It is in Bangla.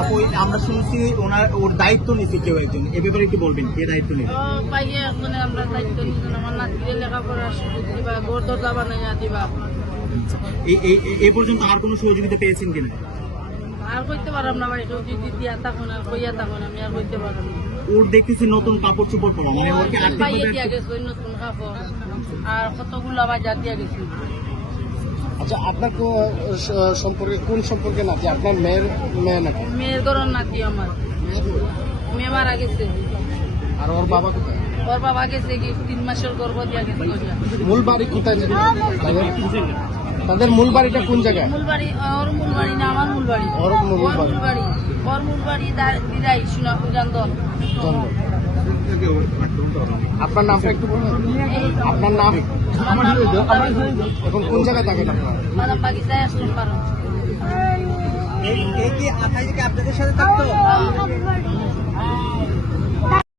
আপু আমরা শুনছি ওর দায়িত্ব নিচ্ছে কেউ একজন, এ ব্যাপারে কি বলবেন, কে দায়িত্ব নিবে? পাইয়ে এখন আমরা দায়িত্ব নিচ্ছি, আমার নাতিকে লেখাপড়ার সুযোগ দিবা, ঘর দরজা বানাইয়া দিবা। এই পর্যন্ত আর কোনো সহযোগিতা পেয়েছেন কিনা? আর কইতে পারলাম না ভাই, কেউ যদি দিয়া তখন আর কইয়া তখন আমি আর কইতে পারলাম না। ওর দেখতেছি নতুন কাপড় চোপড় পরা, মানে ওর কি পাইয়ে দিয়া আর্থিক গেছে নতুন কাপড় আর কতগুলো বাজার দিয়া গেছে। আচ্ছা, আপনার সম্পর্কে কোন সম্পর্কে নাতি? আপনার মেয়ে নাকি? মেয়ের ঘরের নাতি আমার, মেয়ে মারা গেছে। আর ওর বাবা কোথায়? ওর বাবা গেছে কি 3 মাসের গর্ভ দিয়া গেছে। মূল বাড়ি কোথায়? তাদের মূল বাড়িটা কোন জায়গায়? মূল বাড়ি ওর মূল বাড়ি না আমার মূল বাড়ি। ওর মূল বাড়ি ওর মূল বাড়ি দিদাই শোনা উজান্দর। আপনার নামটা একটু বলুন। আপনার নাম? এখন কোন জায়গায় থাকেন আপনারা? বাগিচায় আসলাম পারো। এই কি আপনাদের সাথে থাকতো?